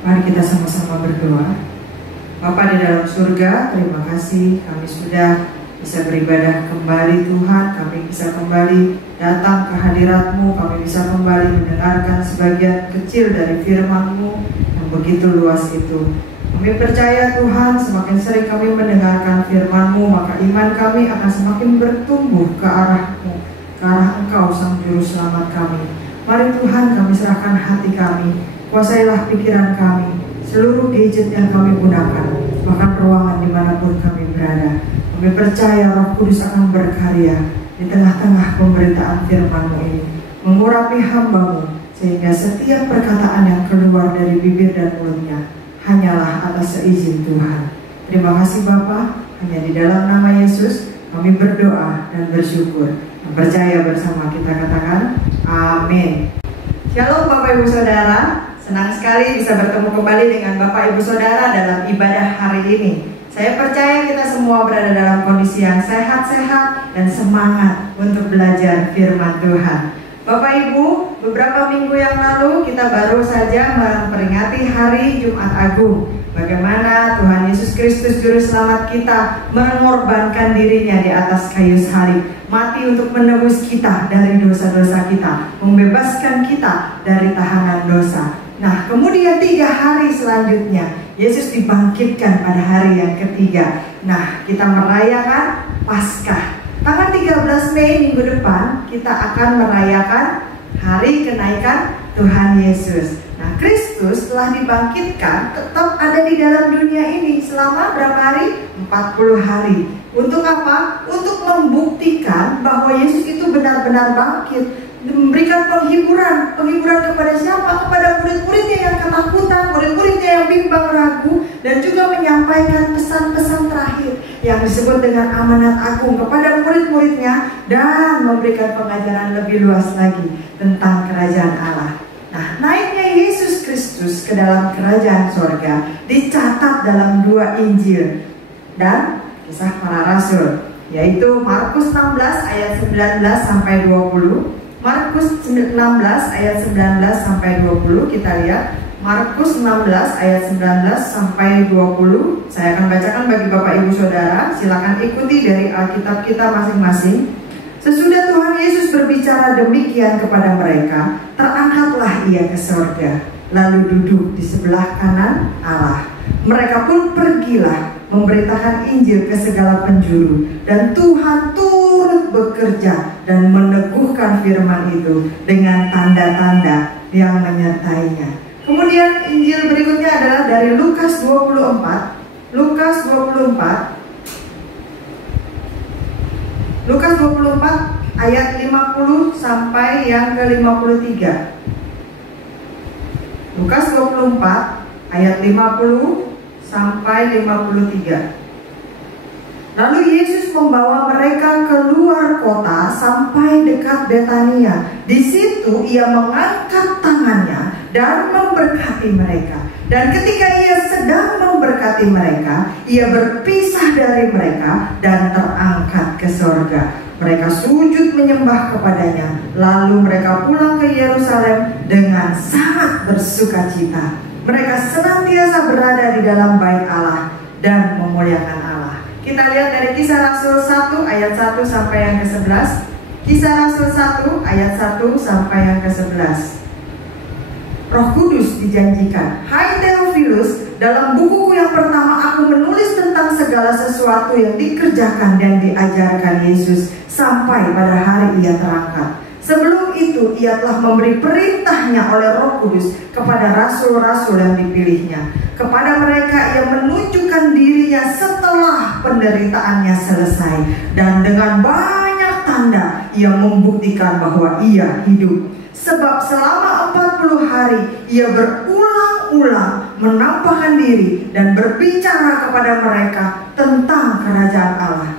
Mari kita sama-sama berdoa. Bapa di dalam surga, terima kasih kami sudah bisa beribadah kembali Tuhan. Kami bisa kembali datang ke hadirat-Mu. Kami bisa kembali mendengarkan sebagian kecil dari firman-Mu yang begitu luas itu. Kami percaya Tuhan, semakin sering kami mendengarkan firman-Mu, maka iman kami akan semakin bertumbuh ke arah-Mu, ke arah Engkau Sang Juru Selamat kami. Mari Tuhan, kami serahkan hati kami, kuasailah pikiran kami, seluruh gadget yang kami gunakan, bahkan ruangan dimanapun kami berada. Kami percaya Roh Kudus akan berkarya di tengah-tengah pemberitaan firman-Mu ini, mengurapi hamba-Mu, sehingga setiap perkataan yang keluar dari bibir dan mulutnya hanyalah atas seizin Tuhan. Terima kasih Bapa, hanya di dalam nama Yesus kami berdoa dan bersyukur. Percaya bersama kita katakan amin. Shalom Bapak Ibu Saudara, senang sekali bisa bertemu kembali dengan Bapak Ibu Saudara dalam ibadah hari ini. Saya percaya kita semua berada dalam kondisi yang sehat-sehat dan semangat untuk belajar firman Tuhan. Bapak Ibu, beberapa minggu yang lalu kita baru saja memperingati Hari Jumat Agung. Bagaimana Tuhan Yesus Kristus Juru Selamat kita mengorbankan dirinya di atas kayu salib, mati untuk menebus kita dari dosa-dosa kita, membebaskan kita dari tahanan dosa. Nah, kemudian 3 hari selanjutnya Yesus dibangkitkan pada hari yang ketiga. Nah, kita merayakan Paskah. Tanggal 13 Mei minggu depan kita akan merayakan hari kenaikan Tuhan Yesus. Nah, Kristus telah dibangkitkan tetap ada di dalam dunia ini selama berapa hari? 40 hari. Untuk apa? Untuk membuktikan bahwa Yesus itu benar-benar bangkit, memberikan penghiburan kepada siapa? Kepada murid-muridnya yang ketakutan, murid-muridnya yang bimbang ragu, dan juga menyampaikan pesan-pesan terakhir yang disebut dengan amanat agung kepada murid-muridnya, dan memberikan pengajaran lebih luas lagi tentang kerajaan Allah. Nah, naiknya Yesus Kristus ke dalam kerajaan sorga dicatat dalam 2 Injil dan Kisah Para Rasul, yaitu Markus 16 ayat 19 sampai 20. Markus 16 ayat 19 sampai 20, kita lihat Markus 16 ayat 19 sampai 20. Saya akan bacakan bagi Bapak Ibu Saudara, silakan ikuti dari Alkitab kita masing-masing. Sesudah Tuhan Yesus berbicara demikian kepada mereka, terangkatlah ia ke sorga, lalu duduk di sebelah kanan Allah. Mereka pun pergilah memberitakan Injil ke segala penjuru, dan Tuhan turut bekerja dan meneguhkan firman itu dengan tanda-tanda yang menyertainya. Kemudian Injil berikutnya adalah dari Lukas 24. Lukas 24 ayat 50 sampai yang ke-53. Lukas 24 ayat 50 sampai 53. Lalu Yesus membawa mereka keluar kota sampai dekat Betania. Di situ ia mengangkat tangannya dan memberkati mereka. Dan ketika ia sedang memberkati mereka, ia berpisah dari mereka dan terangkat ke sorga. Mereka sujud menyembah kepadanya. Lalu mereka pulang ke Yerusalem dengan sangat bersukacita. Mereka senantiasa berada di dalam bait Allah dan memuliakan Allah. Kita lihat dari Kisah Rasul 1 ayat 1 sampai yang ke-11. Kisah Rasul 1 ayat 1 sampai yang ke-11. Roh Kudus dijanjikan, hai Theophilus, dalam bukuku yang pertama aku menulis tentang segala sesuatu yang dikerjakan dan diajarkan Yesus sampai pada hari ia terangkat. Sebelum itu ia telah memberi perintahnya oleh Roh Kudus kepada rasul-rasul yang dipilihnya. Kepada mereka ia menunjukkan dirinya setelah penderitaannya selesai, dan dengan banyak tanda ia membuktikan bahwa ia hidup. Sebab selama 40 hari ia berulang-ulang menampakkan diri dan berbicara kepada mereka tentang kerajaan Allah.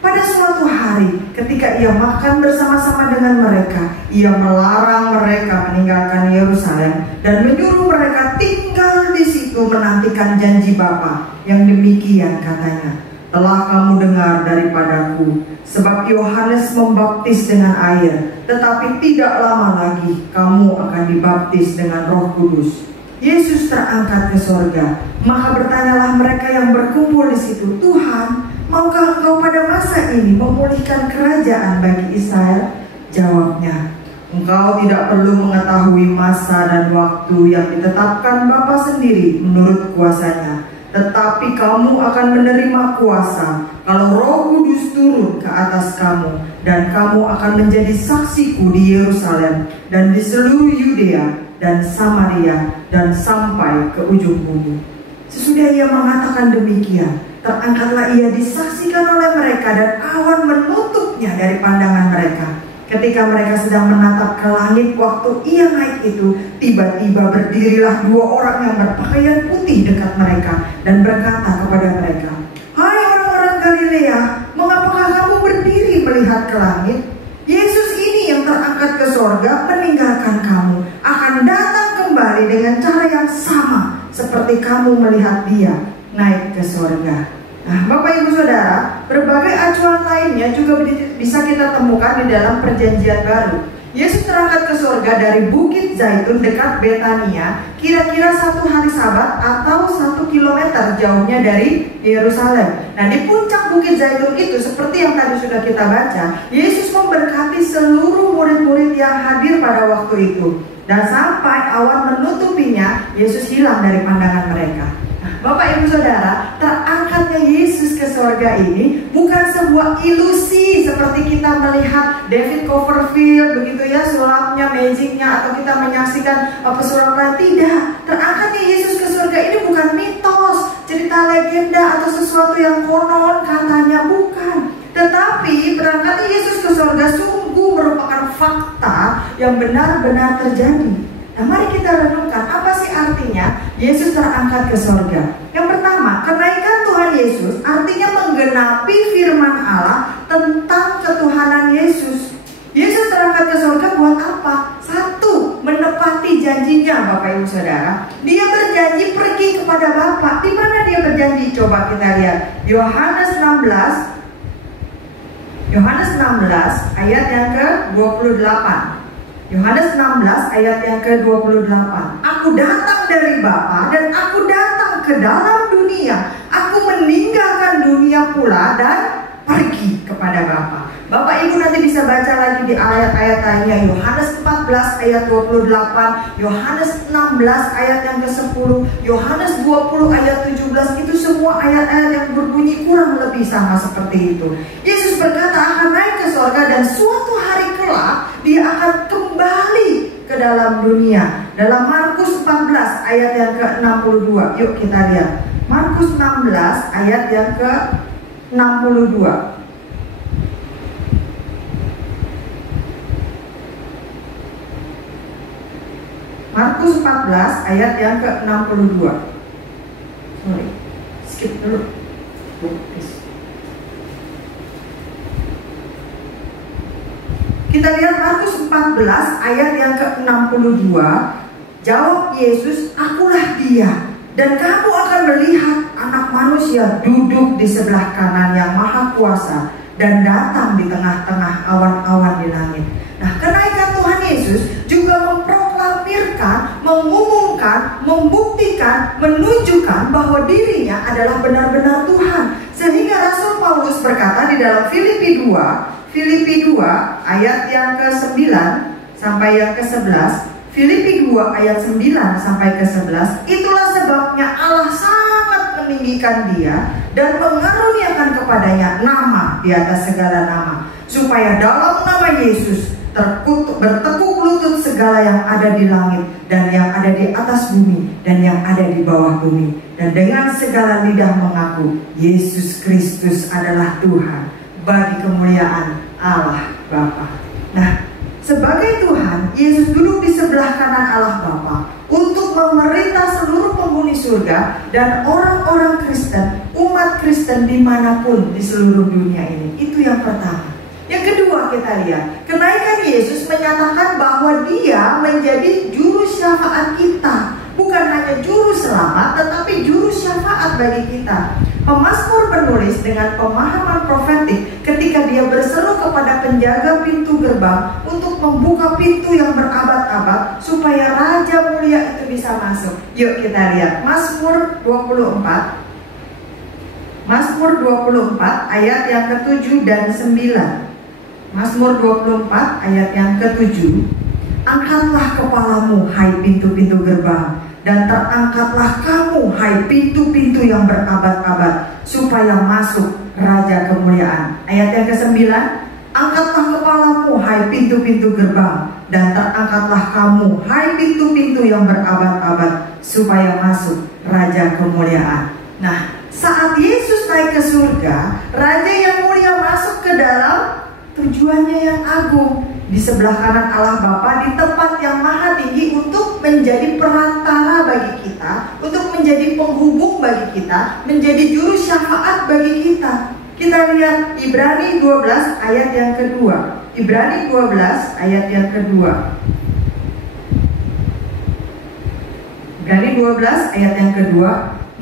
Pada suatu hari ketika ia makan bersama-sama dengan mereka, ia melarang mereka meninggalkan Yerusalem dan menyuruh mereka tinggal di situ menantikan janji Bapa, yang demikian katanya, telah kamu dengar daripadaku, sebab Yohanes membaptis dengan air, tetapi tidak lama lagi kamu akan dibaptis dengan Roh Kudus. Yesus terangkat ke sorga. Maka bertanyalah mereka yang berkumpul di situ, Tuhan, maukah Engkau pada masa ini memulihkan kerajaan bagi Israel? Jawabnya, Engkau tidak perlu mengetahui masa dan waktu yang ditetapkan Bapa sendiri menurut kuasanya. Tetapi kamu akan menerima kuasa kalau Roh Kudus turun ke atas kamu, dan kamu akan menjadi saksiku di Yerusalem dan di seluruh Yudea dan Samaria dan sampai ke ujung bumi. Sesudah ia mengatakan demikian, terangkatlah ia disaksikan oleh mereka, dan awan menutupnya dari pandangan mereka. Ketika mereka sedang menatap ke langit waktu ia naik itu, tiba-tiba berdirilah dua orang yang berpakaian putih dekat mereka dan berkata kepada mereka, Hai orang-orang Galilea, mengapakah kamu berdiri melihat ke langit? Yesus ini yang terangkat ke sorga meninggalkan kamu, akan datang kembali dengan cara yang sama seperti kamu melihat dia naik ke sorga. Nah, Bapak Ibu Saudara, berbagai acuan lainnya juga bisa kita temukan di dalam Perjanjian Baru. Yesus terangkat ke sorga dari Bukit Zaitun dekat Betania, kira-kira 1 hari Sabat atau 1 kilometer jauhnya dari Yerusalem. Nah, di puncak Bukit Zaitun itu, seperti yang tadi sudah kita baca, Yesus memberkati seluruh murid-murid yang hadir pada waktu itu. Dan sampai awan menutupinya, Yesus hilang dari pandangan mereka. Bapak Ibu Saudara, terangkatnya Yesus ke sorga ini bukan sebuah ilusi seperti kita melihat David Copperfield begitu ya, sulapnya, magicnya, atau kita menyaksikan pesulap lain. Tidak, terangkatnya Yesus ke sorga ini bukan mitos, cerita legenda atau sesuatu yang konon katanya, bukan. Tetapi berangkatnya Yesus ke sorga sungguh merupakan fakta yang benar-benar terjadi. Nah, mari kita renungkan, apa sih artinya Yesus terangkat ke sorga? Yang pertama, kenaikan Tuhan Yesus artinya menggenapi firman Allah tentang ketuhanan Yesus. Yesus terangkat ke sorga buat apa? Satu, menepati janjinya, Bapak Ibu Saudara. Dia berjanji pergi kepada Bapa. Di mana dia berjanji? Coba kita lihat Yohanes 16 ayat yang ke-28. Yohanes 16 ayat yang ke-28. Aku datang dari Bapa dan aku datang ke dalam dunia. Aku meninggalkan dunia pula dan pergi kepada Bapa. Bapak Ibu nanti bisa baca lagi di ayat-ayat lainnya. Yohanes 14 ayat 28, Yohanes 16 ayat yang ke-10, Yohanes 20 ayat 17. Itu semua ayat-ayat yang berbunyi kurang lebih sama seperti itu. Yesus berkata akan naik ke sorga dan suatu hari kelak dia akan kembali ke dalam dunia. Dalam Markus 14 ayat yang ke-62. Yuk kita lihat Markus 16 ayat yang ke-62. Markus 14 ayat yang ke-62. Sorry, skip dulu. Kita lihat Markus 14 ayat yang ke-62. Jawab Yesus, akulah dia, dan kamu akan melihat anak manusia duduk di sebelah kanan yang maha kuasa dan datang di tengah-tengah awan-awan di langit. Nah, kenaikan Tuhan Yesus juga memproklamirkan, mengumumkan, membuktikan, menunjukkan bahwa dirinya adalah benar-benar Tuhan. Sehingga Rasul Paulus berkata di dalam Filipi 2 ayat yang ke-9 sampai yang ke-11. Filipi 2 ayat 9 sampai ke-11. Itulah sebabnya Allah sangat meninggikan dia dan mengaruniakan kepadanya nama di atas segala nama, supaya dalam nama Yesus bertekuk lutut segala yang ada di langit dan yang ada di atas bumi dan yang ada di bawah bumi, dan dengan segala lidah mengaku Yesus Kristus adalah Tuhan, bagi kemuliaan Allah Bapa. Nah, sebagai Tuhan, Yesus duduk di sebelah kanan Allah Bapa untuk memerintah seluruh penghuni surga dan orang-orang Kristen, umat Kristen dimanapun di seluruh dunia ini. Itu yang pertama. Yang kedua, kita lihat kenaikan Yesus menyatakan bahwa dia menjadi juru syafaat kita. Bukan hanya juru selamat, tetapi juru syafaat bagi kita. Pemazmur menulis dengan pemahaman profetik petik ketika dia berseru kepada penjaga pintu gerbang untuk membuka pintu yang berabad-abad supaya Raja Mulia itu bisa masuk. Yuk kita lihat Mazmur 24. Mazmur 24 ayat yang ke-7 dan 9. Mazmur 24 ayat yang ke-7. Angkatlah kepalamu hai pintu-pintu gerbang, dan terangkatlah kamu hai pintu-pintu yang berabad-abad, supaya masuk Raja kemuliaan. Ayat yang ke-9. Angkatlah kepalamu hai pintu-pintu gerbang, dan terangkatlah kamu hai pintu-pintu yang berabad-abad, supaya masuk Raja kemuliaan. Nah, saat Yesus naik ke surga, Raja yang mulia masuk ke dalam tujuannya yang agung, di sebelah kanan Allah Bapa, di tempat yang maha tinggi, untuk menjadi perantara bagi kita, untuk menjadi penghubung bagi kita, menjadi juru syafaat bagi kita. Kita lihat Ibrani 12 ayat yang kedua. Ibrani 12 ayat yang kedua. Ibrani 12 ayat yang kedua.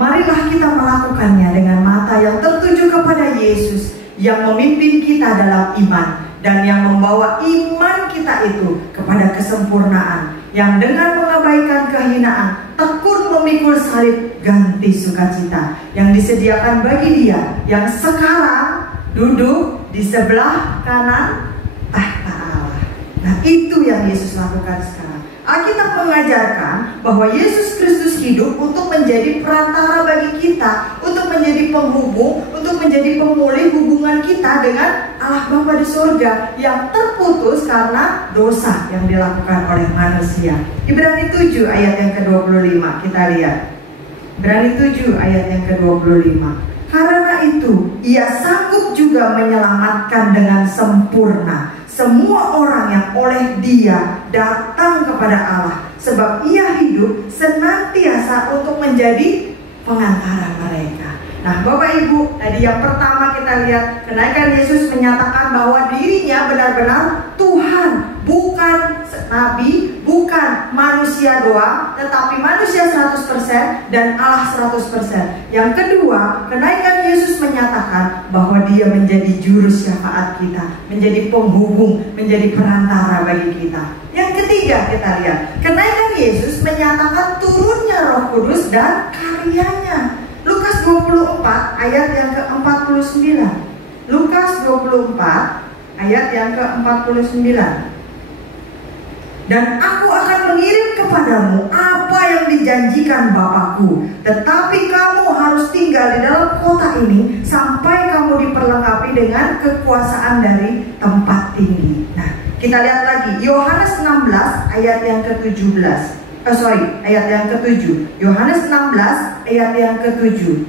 Marilah kita melakukannya dengan mata yang tertuju kepada Yesus, yang memimpin kita dalam iman, dan yang membawa iman kita itu kepada kesempurnaan, yang dengan mengabaikan kehinaan tekun memikul salib ganti sukacita yang disediakan bagi Dia yang sekarang duduk di sebelah kanan tahta Allah. Nah, itu yang Yesus lakukan sekarang. Alkitab mengajarkan bahwa Yesus Kristus hidup untuk menjadi perantara bagi kita, untuk menjadi penghubung, untuk menjadi pemulih hubungan kita dengan Allah Bapa di surga yang terputus karena dosa yang dilakukan oleh manusia. Ibrani 7 ayat yang ke-25, kita lihat. Ibrani 7 ayat yang ke-25. Karena itu Ia sanggup juga menyelamatkan dengan sempurna semua orang yang oleh Dia datang kepada Allah, sebab Ia hidup senantiasa untuk menjadi pengantara mereka. Nah, Bapak Ibu, tadi yang pertama kita lihat kenaikan Yesus menyatakan bahwa dirinya benar-benar Tuhan, bukan nabi, bukan manusia doang, tetapi manusia 100% dan Allah 100%. Yang kedua, kenaikan Yesus menyatakan bahwa Dia menjadi juru syafaat kita, menjadi penghubung, menjadi perantara bagi kita. Yang ketiga, kita lihat kenaikan Yesus menyatakan turunnya Roh Kudus dan karyanya. Lukas 24 ayat yang ke-49. Lukas 24 ayat yang ke-49. Dan aku akan mengirim kepadamu apa yang dijanjikan Bapakku, tetapi kamu harus tinggal di dalam kota ini sampai kamu diperlengkapi dengan kekuasaan dari tempat tinggi. Nah, kita lihat lagi Yohanes 16 ayat yang ke-17. Ayat yang ke-7. Yohanes 16 ayat yang ke-7.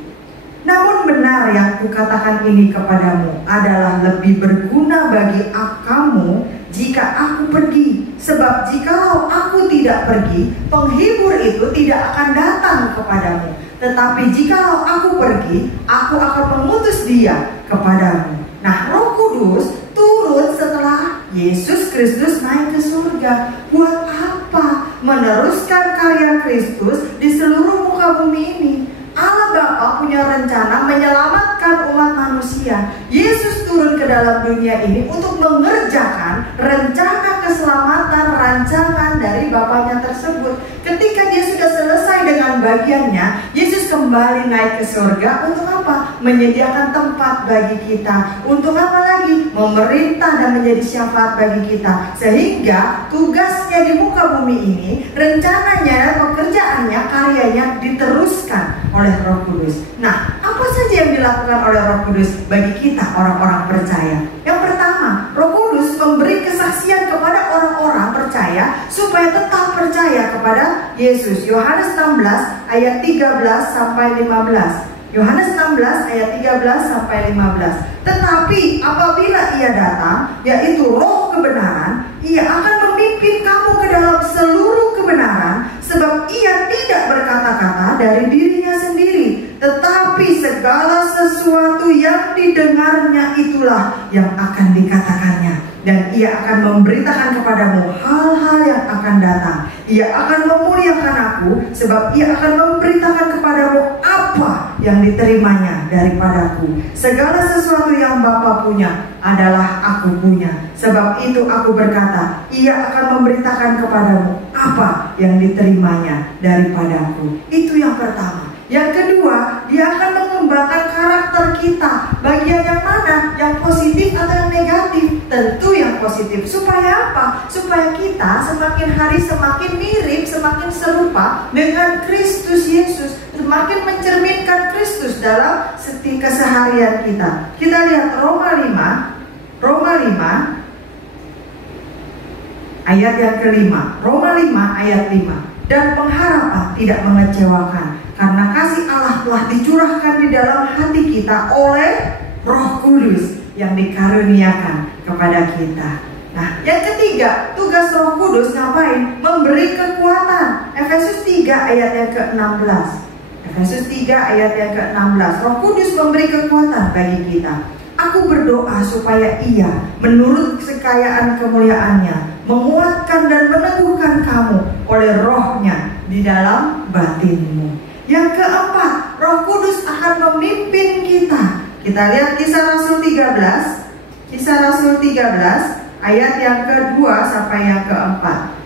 Namun benar yang kukatakan ini kepadamu adalah lebih berguna bagi kamu jika aku pergi. Sebab jikalau aku tidak pergi, penghibur itu tidak akan datang kepadamu. Tetapi jikalau aku pergi, aku akan mengutus Dia kepadamu. Nah, Roh Kudus turun setelah Yesus Kristus naik ke surga. Buat apa? Meneruskan karya Kristus di seluruh muka bumi ini. Allah Bapa punya rencana menyelamatkan umat manusia. Yesus turun ke dalam dunia ini untuk mengerjakan rencana keselamatan, rancangan dari Bapaknya tersebut. Ketika Dia sudah selesai dengan bagiannya, Yesus kembali naik ke surga. Untuk apa? Menyediakan tempat bagi kita. Untuk apa lagi? Memerintah dan menjadi syafaat bagi kita. Sehingga tugasnya di muka bumi ini, rencananya, pekerjaannya, karyanya diteruskan oleh Roh Kudus. Nah, apa saja yang dilakukan oleh Roh Kudus bagi kita orang-orang percaya? Yang pertama, Roh Kudus memberi kesaksian kepada orang-orang percaya supaya tetap percaya kepada Yesus. Yohanes 16 ayat 13 sampai 15. Yohanes 16 ayat 13 sampai 15. Tetapi apabila Ia datang, yaitu Roh kebenaran, Ia akan memimpin kamu ke dalam seluruh kebenaran, sebab Ia tidak berkata-kata dari dirinya sendiri, tetapi segala sesuatu yang didengarnya itulah yang akan dikatakannya. Dan Ia akan memberitakan kepadamu hal-hal yang akan datang. Ia akan memuliakan Aku, sebab Ia akan memberitakan kepadamu apa yang diterimanya daripadaku. Segala sesuatu yang Bapa punya adalah aku punya. Sebab itu aku berkata, ia akan memberitakan kepadamu apa yang diterimanya daripadaku. Itu yang pertama. Yang kedua, dia akan mengembangkan karakter kita. Bagian yang mana? Yang positif atau yang negatif? Tentu yang positif. Supaya apa? Supaya kita semakin hari semakin mirip, semakin serupa dengan Kristus Yesus. Semakin mencerminkan Kristus dalam setiap keseharian kita. Kita lihat Roma 5 ayat yang kelima. Roma 5 ayat 5. Dan pengharapan tidak mengecewakan, karena kasih Allah telah dicurahkan di dalam hati kita oleh Roh Kudus yang dikaruniakan kepada kita. Nah, yang ketiga, tugas Roh Kudus ngapain? Memberi kekuatan. Efesus 3 ayat yang ke-16. Efesus 3 ayat yang ke-16. Roh Kudus memberi kekuatan bagi kita. Aku berdoa supaya ia menurut kekayaan kemuliaannya menguatkan dan meneguhkan kamu oleh rohnya di dalam batinmu. Yang keempat, Roh Kudus akan memimpin kita. Kita lihat Kisah Rasul 13. Kisah Rasul 13 ayat yang kedua sampai yang keempat.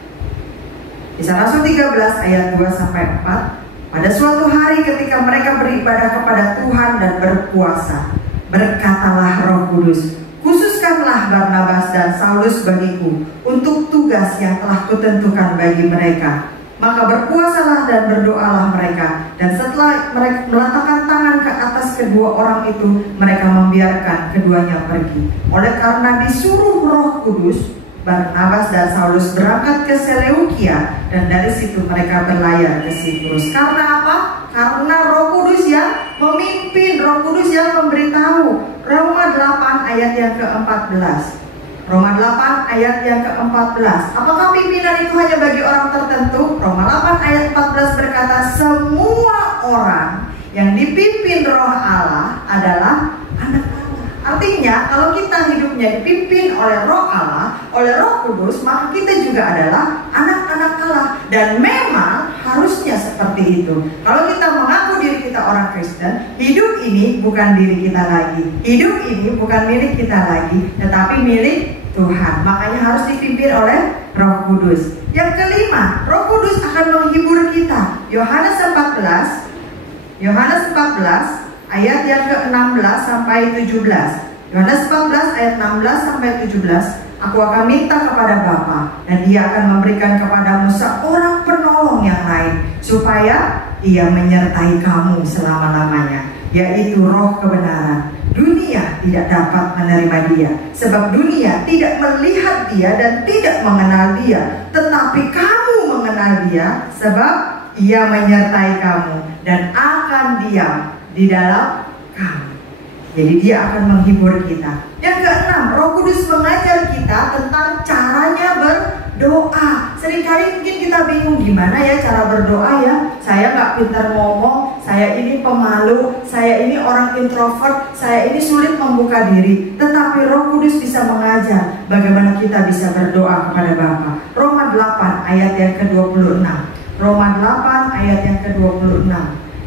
Kisah Rasul 13 ayat 2 sampai 4. Pada suatu hari ketika mereka beribadah kepada Tuhan dan berpuasa, berkatalah Roh Kudus, khususkanlah Barnabas dan Saulus bagiku untuk tugas yang telah kutentukan bagi mereka. Maka berpuasalah dan berdoalah mereka. Dan setelah mereka meletakkan tangan ke atas kedua orang itu, mereka membiarkan keduanya pergi. Oleh karena disuruh Roh Kudus, Barnabas dan Saulus berangkat ke Seleukia, dan dari situ mereka berlayar ke Siprus. Karena apa? Karena Roh Kudus yang memimpin, Roh Kudus yang memberitahu. Roma 8 ayat yang ke-14. Roma 8 ayat yang ke-14. Apakah pimpinan itu hanya bagi orang tertentu? Roma 8 ayat 14 berkata, semua orang yang dipimpin Roh Allah adalah anak Allah. Artinya, kalau kita hidupnya dipimpin oleh Roh Allah, oleh Roh Kudus, maka kita juga adalah anak-anak Allah. Dan memang harusnya seperti itu. Kalau kita mengaku diri kita orang Kristen, hidup ini bukan diri kita lagi. Hidup ini bukan milik kita lagi, tetapi milik Tuhan. Makanya harus dipimpin oleh Roh Kudus. Yang kelima, Roh Kudus akan menghibur kita. Yohanes 14 ayat yang ke-16 sampai 17. Yohanes 14 ayat 16 sampai 17. Aku akan minta kepada Bapa, dan Dia akan memberikan kepadamu seorang penolong yang lain, supaya Ia menyertai kamu selama-lamanya, yaitu Roh kebenaran. Dunia tidak dapat menerima Dia, sebab dunia tidak melihat Dia dan tidak mengenal Dia. Tetapi kamu mengenal Dia, sebab Ia menyertai kamu dan akan diam di dalam kamu. Jadi Dia akan menghibur kita. Yang keenam, Roh Kudus mengajar kita tentang caranya berdoa. Seringkali mungkin kita bingung gimana ya cara berdoa ya. Saya nggak pintar ngomong, saya ini pemalu, saya ini orang introvert, saya ini sulit membuka diri. Tetapi Roh Kudus bisa mengajar bagaimana kita bisa berdoa kepada Bapa. Roma 8 ayat yang ke-26. Roma 8 ayat yang ke-26.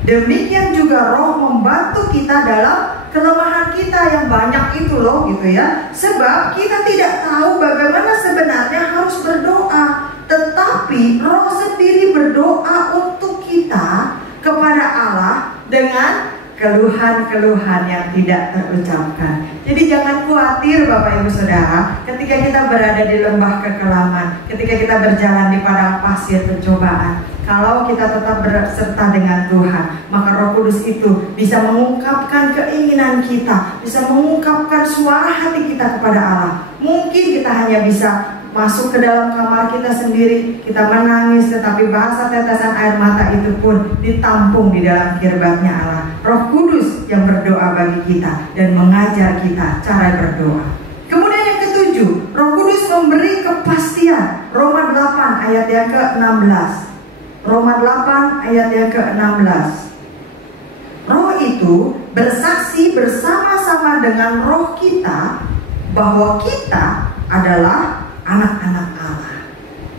Demikian juga Roh membantu kita dalam kelemahan kita yang banyak itu loh gitu ya. Sebab kita tidak tahu bagaimana sebenarnya harus berdoa, tetapi Roh sendiri berdoa untuk kita kepada Allah dengan keluhan-keluhan yang tidak terucapkan. Jadi jangan khawatir Bapak Ibu Saudara, ketika kita berada di lembah kekelaman, ketika kita berjalan di padang pasir pencobaan, kalau kita tetap berserta dengan Tuhan, maka Roh Kudus itu bisa mengungkapkan keinginan kita, bisa mengungkapkan suara hati kita kepada Allah. Mungkin kita hanya bisa masuk ke dalam kamar kita sendiri, kita menangis, tetapi bahasa tetesan air mata itu pun ditampung di dalam kirbatnya Allah. Roh Kudus yang berdoa bagi kita dan mengajar kita cara berdoa. Kemudian yang ketujuh, Roh Kudus memberi kepastian. Roma 8 ayat yang ke-16. Roma 8 ayat yang ke-16. Roh itu bersaksi bersama-sama dengan roh kita bahwa kita adalah anak-anak Allah.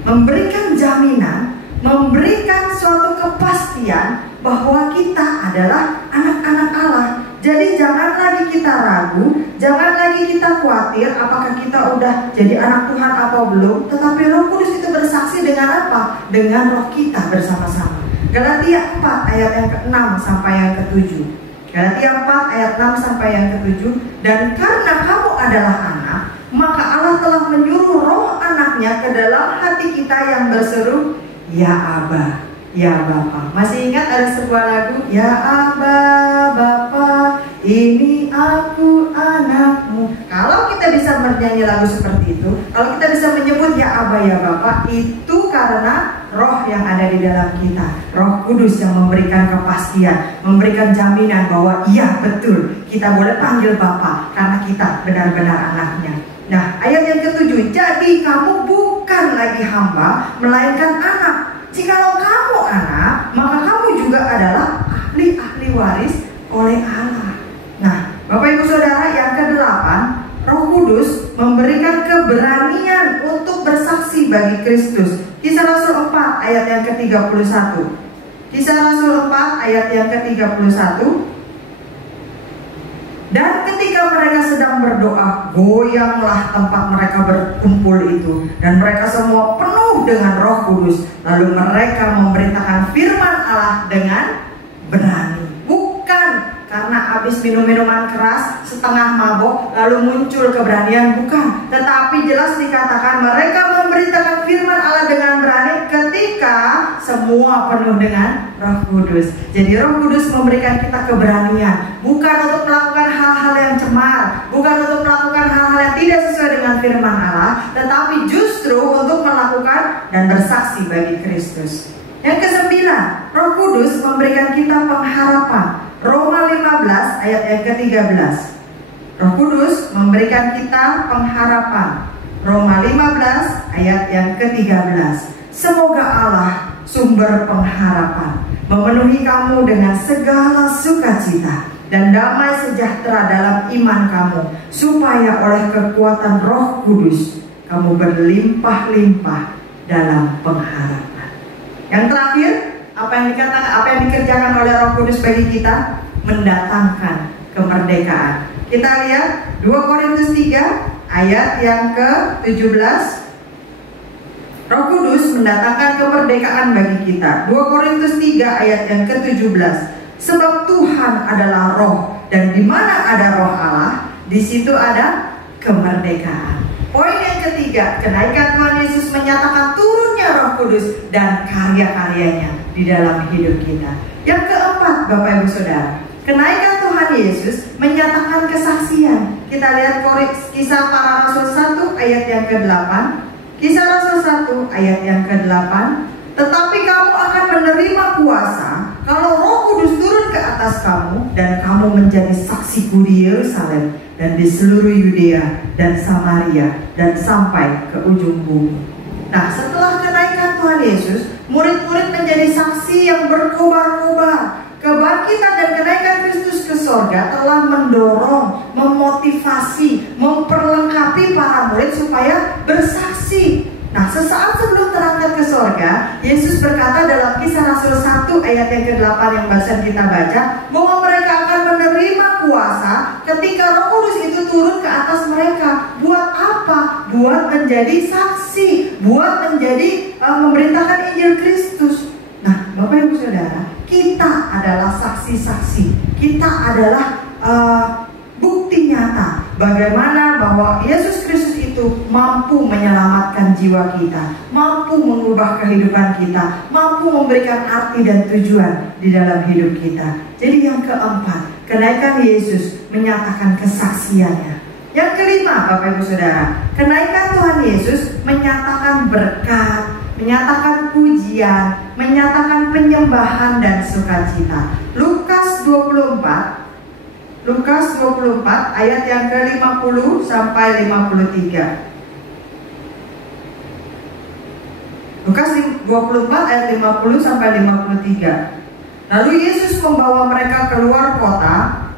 Memberikan jaminan, memberikan suatu kepastian bahwa kita adalah anak-anak Allah. Jadi jangan lagi kita ragu, jangan lagi kita khawatir apakah kita udah jadi anak Tuhan atau belum. Tetapi Roh Kudus itu bersaksi dengan apa? Dengan roh kita bersama-sama. Galatia 4 ayat yang ke-6 sampai yang ke-7. Galatia 4 ayat 6 sampai yang ke-7. Dan karena kamu adalah anak, maka Allah telah menyuruh roh anaknya ke dalam hati kita yang berseru, Ya Aba, Ya Bapa. Masih ingat ada sebuah lagu, Ya Aba, Bapa, ini aku anakmu. Kalau kita bisa menyanyi lagu seperti itu, kalau kita bisa menyebut Ya Aba, Ya Bapa, itu karena roh yang ada di dalam kita, Roh Kudus yang memberikan kepastian, memberikan jaminan bahwa iya betul, kita boleh panggil Bapa karena kita benar-benar anaknya. Nah, ayat yang ke-7, jadi kamu bukan lagi hamba, melainkan anak. Jikalau kamu anak, maka kamu juga adalah ahli-ahli waris oleh Allah. Nah, Bapak Ibu Saudara, yang ke-8, Roh Kudus memberikan keberanian untuk bersaksi bagi Kristus. Kisah Rasul 4 ayat yang ke-31. Kisah Rasul 4 ayat yang ke-31. Dan ketika mereka sedang berdoa, goyanglah tempat mereka berkumpul itu, dan mereka semua penuh dengan Roh Kudus. Lalu mereka memberitakan firman Allah dengan berani. Bukan karena habis minum minuman keras, setengah mabok, lalu muncul keberanian, bukan. Tetapi jelas dikatakan mereka memberitakan firman Allah dengan berani ketika semua penuh dengan Roh Kudus. Jadi Roh Kudus memberikan kita keberanian, bukan untuk melakukan hal-hal yang cemar, bukan untuk melakukan hal-hal yang tidak sesuai dengan firman Allah, tetapi justru untuk melakukan dan bersaksi bagi Kristus. Yang ke-9, Roh Kudus memberikan kita pengharapan. Roma 15 ayat yang ke-13. Roh Kudus memberikan kita pengharapan. Roma 15 ayat yang ke-13. Semoga Allah, sumber pengharapan, memenuhi kamu dengan segala sukacita dan damai sejahtera dalam iman kamu, supaya oleh kekuatan Roh Kudus kamu berlimpah-limpah dalam pengharapan. Yang terakhir, apa yang dikatakan, apa yang dikerjakan oleh Roh Kudus bagi kita? Mendatangkan kemerdekaan. Kita lihat 2 Korintus 3 ayat yang ke-17. Roh Kudus mendatangkan kemerdekaan bagi kita. 2 Korintus 3 ayat yang ke-17. Sebab Tuhan adalah roh, dan di mana ada roh Allah, di situ ada kemerdekaan. Poin yang ketiga, kenaikan Tuhan Yesus menyatakan turunnya Roh Kudus dan karya-karyanya di dalam hidup kita. Yang keempat, Bapak Ibu Saudara, kenaikan Tuhan Yesus menyatakan kesaksian. Kita lihat Kisah Para Rasul 1 ayat yang ke-8. Kisah Rasul 1 ayat yang ke-8. Tetapi kamu akan menerima kuasa kalau Roh Kudus turun ke atas kamu, dan kamu menjadi saksiku di Yerusalem dan di seluruh Yudea dan Samaria dan sampai ke ujung bumi. Nah, setelah kenaikan Tuhan Yesus, murid-murid menjadi saksi yang berkobar-kobar. Kebangkitan dan kenaikan Kristus ke sorga telah mendorong, memotivasi, memperlengkapi para murid supaya bersaksi. Nah, sesaat sebelum terangkat ke sorga, Yesus berkata dalam Kisah Rasul 1 ayat yang ke-8 yang barusan kita baca, bahwa mereka akan menerima kuasa ketika Roh Kudus itu turun ke atas mereka. Buat apa? Buat menjadi saksi, buat menjadi memberitakan Injil Kristus. Nah, Bapak Ibu Saudara, kita adalah saksi-saksi. Kita adalah bukti nyata bagaimana bahwa Yesus Kristus itu mampu menyelamatkan jiwa kita, mampu mengubah kehidupan kita, mampu memberikan arti dan tujuan di dalam hidup kita. Jadi yang keempat, kenaikan Yesus menyatakan kesaksiannya. Yang kelima, Bapak Ibu Saudara, kenaikan Tuhan Yesus menyatakan berkat, menyatakan pujian, menyatakan penyembahan dan sukacita. Lukas 24 ayat yang ke-50 sampai 53. Lukas 24 ayat 50 sampai 53. Lalu Yesus membawa mereka keluar kota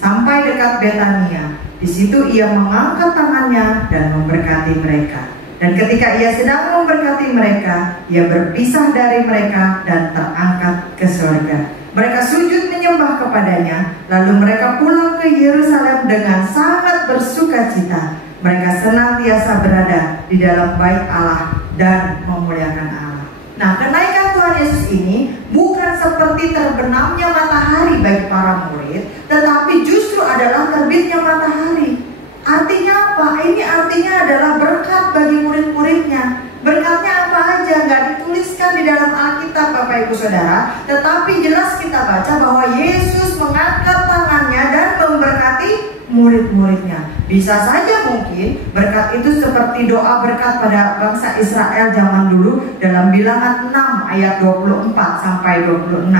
sampai dekat Betania. Di situ ia mengangkat tangannya dan memberkati mereka. Dan ketika ia sedang memberkati mereka, ia berpisah dari mereka dan terangkat ke surga. Mereka sujud menyembah kepadanya, lalu mereka pulang ke Yerusalem dengan sangat bersukacita. Mereka senantiasa berada di dalam bait Allah dan memuliakan Allah. Nah, kenaikan Tuhan Yesus ini bukan seperti terbenamnya matahari bagi para murid, tetapi justru adalah terbitnya matahari. Artinya apa? Ini artinya adalah berkat bagi murid-muridnya. Berkatnya apa aja? Nggak dituliskan di dalam Alkitab, Bapak Ibu Saudara. Tetapi jelas kita baca bahwa Yesus mengangkat tangannya dan memberkati murid-muridnya. Bisa saja mungkin berkat itu seperti doa berkat pada bangsa Israel zaman dulu dalam Bilangan 6 ayat 24 sampai 26.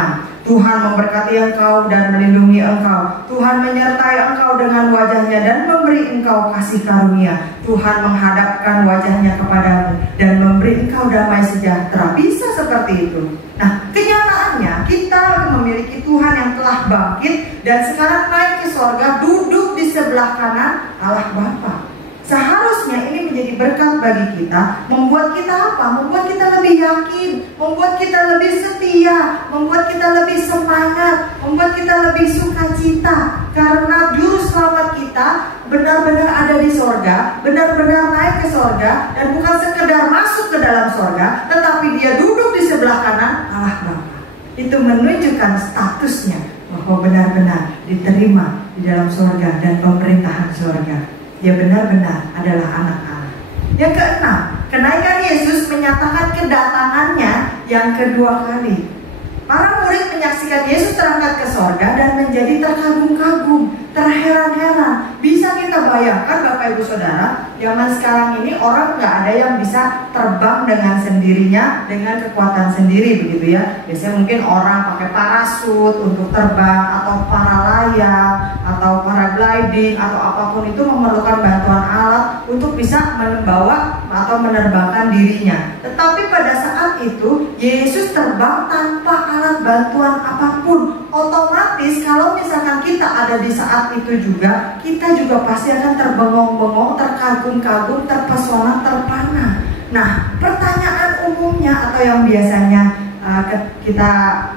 Tuhan memberkati engkau dan melindungi engkau. Tuhan menyertai engkau dengan wajahnya dan memberi engkau kasih karunia. Tuhan menghadapkan wajahnya kepadamu dan memberi engkau damai sejahtera. Bisa seperti itu. Nah, kenyataannya kita memiliki Tuhan yang telah bangkit dan sekarang naik ke sorga, duduk di sebelah kanan Allah Bapa. Seharusnya ini menjadi berkat bagi kita, membuat kita apa? Membuat kita lebih yakin, membuat kita lebih setia, membuat kita lebih semangat, membuat kita lebih sukacita. Karena juru selamat kita benar-benar ada di sorga, benar-benar naik ke sorga, dan bukan sekedar masuk ke dalam sorga, tetapi dia duduk di sebelah kanan Allah Bapa. Itu menunjukkan statusnya bahwa benar-benar diterima di dalam sorga dan pemerintahan sorga. Dia benar-benar adalah anak Allah. Yang keenam, kenaikan Yesus menyatakan kedatangannya yang kedua kali. Para murid menyaksikan Yesus terangkat ke sorga dan menjadi terkagum-kagum, terheran-heran. Bisa kita bayangkan Bapak Ibu Saudara, zaman sekarang ini orang nggak ada yang bisa terbang dengan sendirinya, dengan kekuatan sendiri begitu ya. Biasanya mungkin orang pakai parasut untuk terbang, atau paralayang, atau paragliding, atau apapun itu memerlukan bantuan alat untuk bisa membawa atau menerbangkan dirinya. Tetapi pada saat itu Yesus terbang tanpa alat bantuan apapun. Otomatis kalau misalkan kita ada di saat itu juga, kita juga pasti akan terbengong-bengong, terkagum-kagum, terpesona, terpana. Nah, pertanyaan umumnya atau yang biasanya kita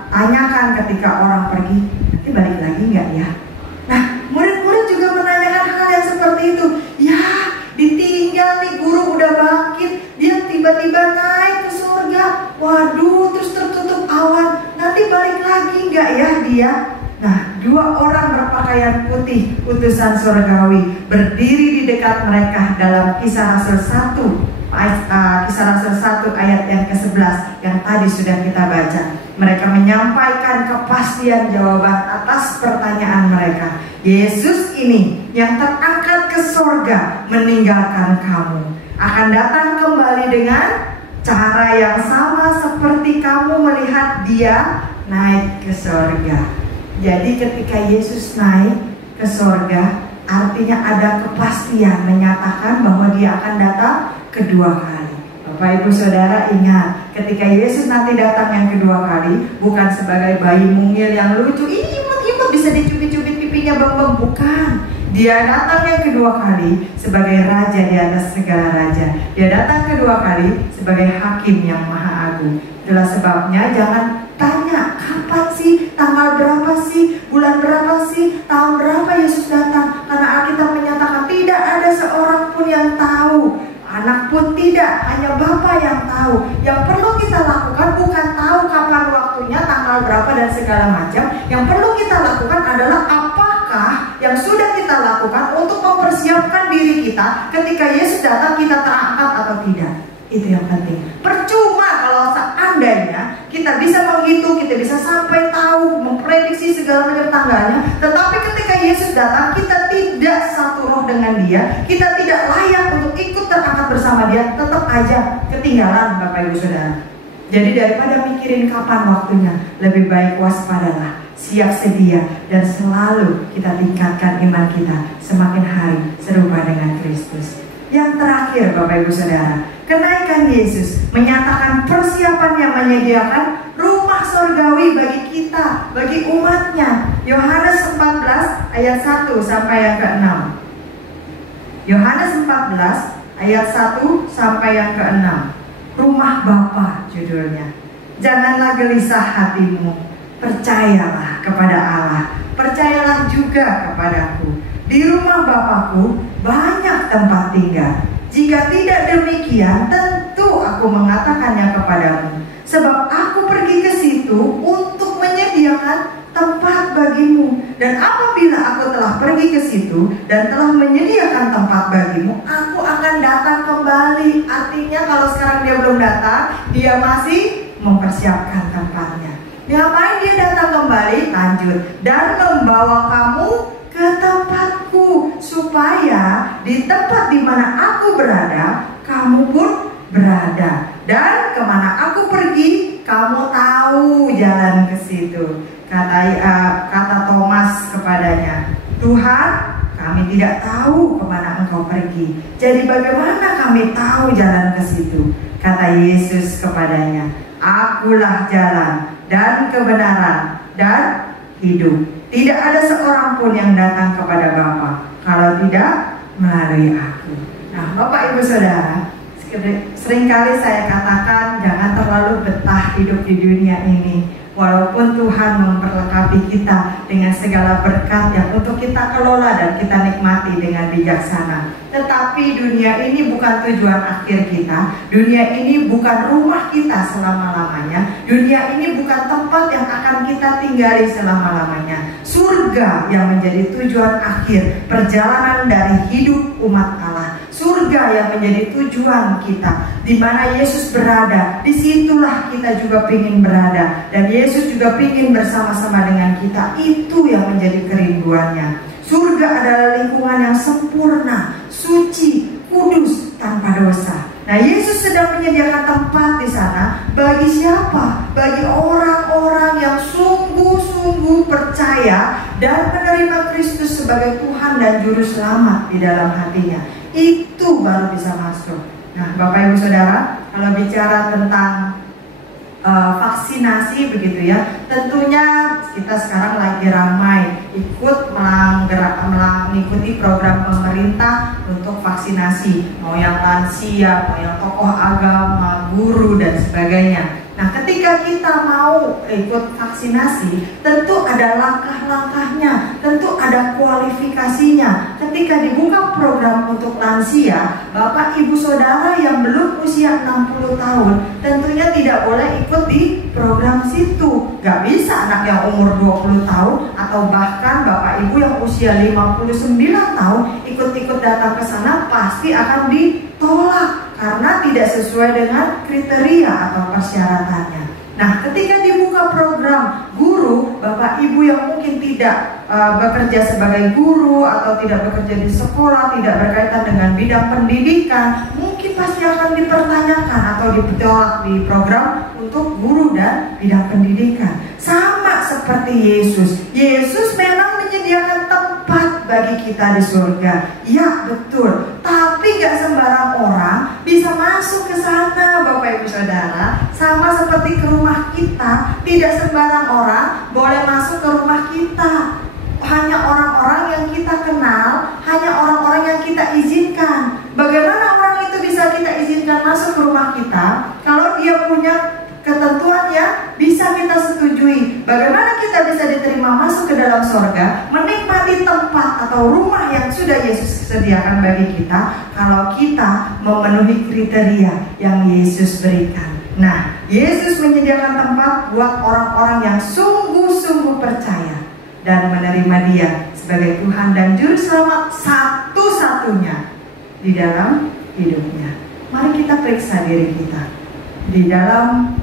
tanyakan ketika orang pergi, nanti balik lagi nggak ya? Nah, murid-murid juga menanyakan hal yang seperti itu. Ya, ditinggal nih, guru udah bangkit, dia tiba-tiba naik ke surga. Waduh, terus tertutup awan, nanti balik lagi nggak ya dia? Nah, dua orang berpakaian putih, utusan surgawi, berdiri di dekat mereka dalam Kisah Rasul 1, Kisah Rasul 1 ayat yang ke-11 yang tadi sudah kita baca. Mereka menyampaikan kepastian jawaban atas pertanyaan mereka. Yesus ini yang terangkat ke surga meninggalkan kamu, akan datang kembali dengan cara yang sama seperti kamu melihat dia naik ke surga. Jadi ketika Yesus naik ke surga, artinya ada kepastian menyatakan bahwa dia akan datang kedua kali. Bapak Ibu Saudara ingat, ketika Yesus nanti datang yang kedua kali, bukan sebagai bayi mungil yang lucu, imut-imut bisa dicubit-cubit pipinya bem-bem, bukan. Dia datang yang kedua kali sebagai raja di atas segala raja. Dia datang kedua kali sebagai hakim yang maha agung. Itulah sebabnya jangan tanya kapan sih, tanggal berapa sih, bulan berapa sih, tahun berapa Yesus datang. Karena Alkitab menyatakan tidak ada seorang pun yang tahu, anak pun tidak, hanya Bapa yang tahu. Yang perlu kita lakukan bukan tahu kapan waktunya, tanggal berapa dan segala macam. Yang perlu kita lakukan adalah apakah yang sudah kita lakukan untuk mempersiapkan diri kita ketika Yesus datang, kita terangkat atau tidak. Itu yang penting. Percuma kalau seandainya kita bisa menghitung, kita bisa sampai tahu, memprediksi segala macam tanggalnya, tetapi ketika Yesus datang kita tidak satu roh dengan dia, kita tidak layak untuk ikut terangkat bersama dia, tetap aja ketinggalan Bapak Ibu Saudara. Jadi daripada mikirin kapan waktunya, lebih baik waspadalah, siap sedia, dan selalu kita tingkatkan iman kita semakin hari serupa dengan Kristus. Yang terakhir Bapak Ibu Saudara, kenaikan Yesus menyatakan persiapannya menyediakan rumah surgawi bagi kita, bagi umatnya. Yohanes 14 ayat 1 sampai yang ke-6. Yohanes 14 ayat 1 sampai yang ke-6. Rumah Bapa judulnya. Janganlah gelisah hatimu, percayalah kepada Allah, percayalah juga kepadaku. Di rumah Bapakku banyak tempat tinggal. Jika tidak demikian, tentu aku mengatakannya kepadamu. Sebab aku pergi ke situ untuk menyediakan tempat bagimu. Dan apabila aku telah pergi ke situ dan telah menyediakan tempat bagimu, aku akan datang kembali. Artinya kalau sekarang dia belum datang, dia masih mempersiapkan tempatnya. Ngapain dia datang kembali? Lanjut. Dan membawa kamu ke tempatku, supaya di tempat di mana aku berada, kamu pun berada. Dan kemana aku pergi, kamu tahu jalan ke situ. Kata Thomas kepadanya, Tuhan, kami tidak tahu kemana engkau pergi. Jadi bagaimana kami tahu jalan ke situ? Kata Yesus kepadanya, Akulah jalan dan kebenaran dan hidup. Tidak ada seorang pun yang datang kepada Bapa kalau tidak melalui aku. Nah, Bapak Ibu Saudara, seringkali saya katakan jangan terlalu betah hidup di dunia ini. Walaupun Tuhan memperlengkapi kita dengan segala berkat yang untuk kita kelola dan kita nikmati dengan bijaksana, tetapi dunia ini bukan tujuan akhir kita. Dunia ini bukan rumah kita selama-lamanya. Dunia ini bukan tempat yang akan kita tinggali selama-lamanya. Surga yang menjadi tujuan akhir perjalanan dari hidup umat Allah. Surga yang menjadi tujuan kita, di mana Yesus berada, disitulah kita juga ingin berada, dan Yesus juga ingin bersama-sama dengan kita. Itu yang menjadi kerinduannya. Surga adalah lingkungan yang sempurna, suci, kudus, tanpa dosa. Nah, Yesus sedang menyediakan tempat di sana bagi siapa? Bagi orang-orang yang sungguh-sungguh percaya dan menerima Kristus sebagai Tuhan dan Juru Selamat di dalam hatinya. Itu baru bisa masuk. Nah, Bapak Ibu Saudara, kalau bicara tentang vaksinasi begitu ya, tentunya kita sekarang lagi ramai ikut mengikuti program pemerintah untuk vaksinasi, mau yang lansia, mau yang tokoh agama, guru dan sebagainya. Nah, ketika kita mau ikut vaksinasi, tentu ada langkah-langkahnya, tentu ada kualifikasinya. Ketika dibuka program untuk lansia, Bapak Ibu Saudara yang belum usia 60 tahun, tentunya tidak boleh ikut di program situ. Gak bisa anak yang umur 20 tahun atau bahkan Bapak Ibu yang usia 59 tahun ikut-ikut datang ke sana pasti akan ditolak karena tidak sesuai dengan kriteria atau persyaratannya. Nah, ketika dibuka program guru, Bapak Ibu yang mungkin tidak bekerja sebagai guru atau tidak bekerja di sekolah, tidak berkaitan dengan bidang pendidikan, mungkin pasti akan dipertanyakan atau ditolak di program untuk guru dan bidang pendidikan. Sama seperti Yesus. Yesus memang menyediakan tempat bagi kita di surga. Ya, betul. Tapi gak sembarang orang bisa masuk ke sana, Bapak Ibu Saudara. Sama seperti ke rumah kita, tidak sembarang orang boleh masuk ke rumah kita. Hanya orang-orang yang kita kenal, hanya orang-orang yang kita izinkan. Bagaimana orang itu bisa kita izinkan masuk ke rumah kita? Kalau dia punya ketentuan yang bisa kita setujui. Bagaimana kita bisa diterima masuk ke dalam sorga, menikmati tempat atau rumah yang sudah Yesus sediakan bagi kita, kalau kita memenuhi kriteria yang Yesus berikan. Nah, Yesus menyediakan tempat buat orang-orang yang sungguh-sungguh percaya dan menerima Dia sebagai Tuhan dan Juru Selamat satu-satunya di dalam hidupnya. Mari kita periksa diri kita di dalam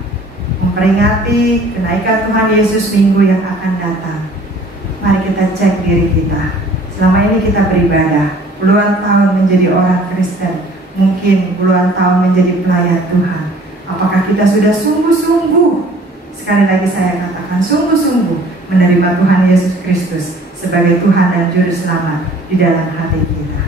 memperingati kenaikan Tuhan Yesus minggu yang akan datang. Mari kita cek diri kita. Selama ini kita beribadah, puluhan tahun menjadi orang Kristen, mungkin puluhan tahun menjadi pelayan Tuhan. Apakah kita sudah sungguh-sungguh, sekali lagi saya katakan sungguh-sungguh menerima Tuhan Yesus Kristus sebagai Tuhan dan Juru Selamat di dalam hati kita?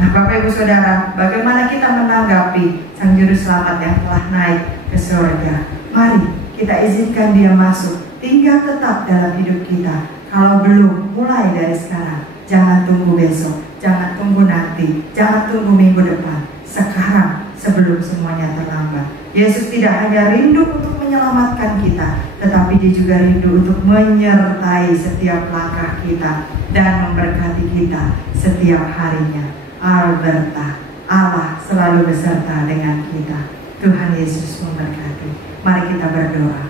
Nah, Bapak Ibu Saudara, bagaimana kita menanggapi Sang Juru Selamat yang telah naik ke surga? Mari kita izinkan Dia masuk, tinggal tetap dalam hidup kita. Kalau belum, mulai dari sekarang. Jangan tunggu besok, jangan tunggu nanti, jangan tunggu minggu depan. sekarang sebelum semuanya terlambat. Yesus tidak hanya rindu untuk menyelamatkan kita, tetapi dia juga rindu untuk menyertai setiap langkah kita dan memberkati kita setiap harinya. Alberta, Allah selalu beserta dengan kita. Tuhan Yesus memberkati. Mari kita berdoa.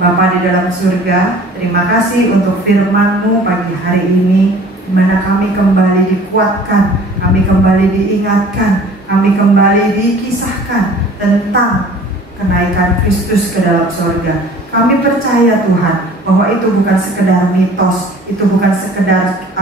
Bapa di dalam surga, terima kasih untuk firman-Mu pagi hari ini, di mana kami kembali dikuatkan, kami kembali diingatkan, kami kembali dikisahkan tentang kenaikan Kristus ke dalam surga. Kami percaya Tuhan bahwa itu bukan sekedar mitos, itu bukan sekedar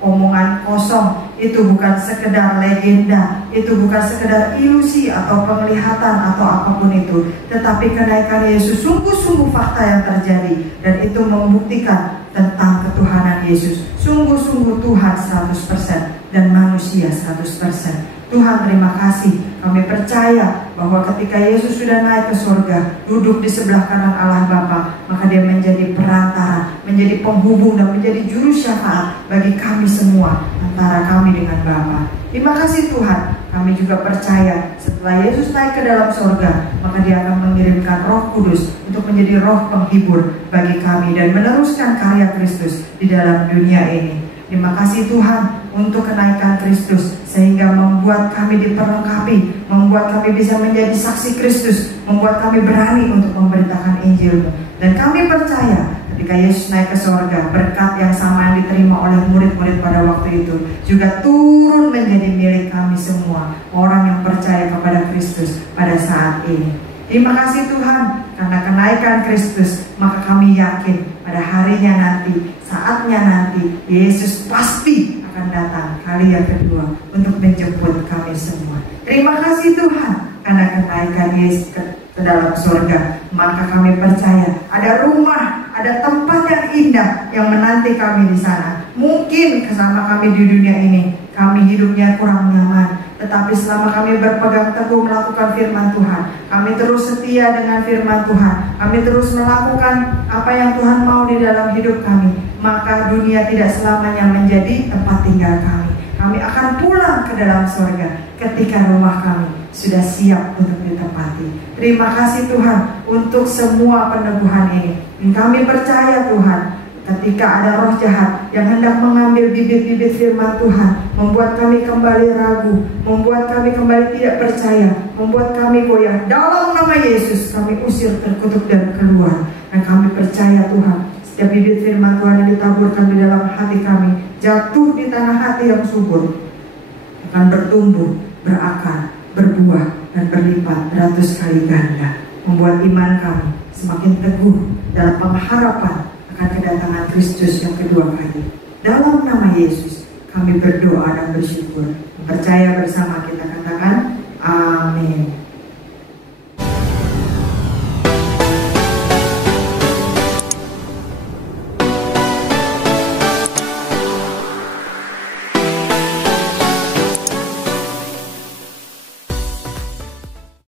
omongan kosong, itu bukan sekedar legenda, itu bukan sekedar ilusi atau penglihatan atau apapun itu, tetapi kenaikan Yesus sungguh-sungguh fakta yang terjadi, dan itu membuktikan tentang ketuhanan Yesus. Sungguh-sungguh Tuhan 100% dan manusia 100%. Tuhan, terima kasih. Kami percaya bahwa ketika Yesus sudah naik ke surga, duduk di sebelah kanan Allah Bapa, maka dia menjadi perantara, menjadi penghubung dan menjadi juru syafaat bagi kami semua, antara kami dengan Bapa. Terima kasih Tuhan. Kami juga percaya setelah Yesus naik ke dalam surga, maka dia akan mengirimkan Roh Kudus untuk menjadi roh penghibur bagi kami dan meneruskan karya Kristus di dalam dunia ini. Terima kasih Tuhan untuk kenaikan Kristus, sehingga membuat kami diperlengkapi, membuat kami bisa menjadi saksi Kristus, membuat kami berani untuk memberitakan Injil-Mu. Dan kami percaya ketika Yesus naik ke surga, berkat yang sama yang diterima oleh murid-murid pada waktu itu juga turun menjadi milik kami semua, orang yang percaya kepada Kristus pada saat ini. Terima kasih Tuhan, karena kenaikan Kristus, maka kami yakin pada harinya nanti, saatnya nanti, Yesus pasti akan datang kali yang kedua untuk menjemput kami semua. Terima kasih Tuhan, karena kenaikan Yesus ke dalam surga, maka kami percaya ada rumah, ada tempat yang indah yang menanti kami di sana. Mungkin bersama kami di dunia ini, kami hidupnya kurang nyaman, tetapi selama kami berpegang teguh melakukan firman Tuhan, kami terus setia dengan firman Tuhan, kami terus melakukan apa yang Tuhan mau di dalam hidup kami, maka dunia tidak selamanya menjadi tempat tinggal kami. Kami akan pulang ke dalam surga ketika rumah kami sudah siap untuk ditempati. Terima kasih Tuhan untuk semua peneguhan ini. Dan kami percaya Tuhan, ketika ada roh jahat yang hendak mengambil bibit-bibit firman Tuhan, membuat kami kembali ragu, membuat kami kembali tidak percaya, membuat kami goyah, dalam nama Yesus kami usir, terkutuk dan keluar. Dan kami percaya Tuhan, setiap bibit firman Tuhan yang ditaburkan di dalam hati kami, jatuh di tanah hati yang subur, akan bertumbuh, berakar, berbuah, dan berlipat beratus kali ganda, membuat iman kami semakin teguh dalam pengharapan akan kedatangan Kristus yang kedua kali. Dalam nama Yesus kami berdoa dan bersyukur.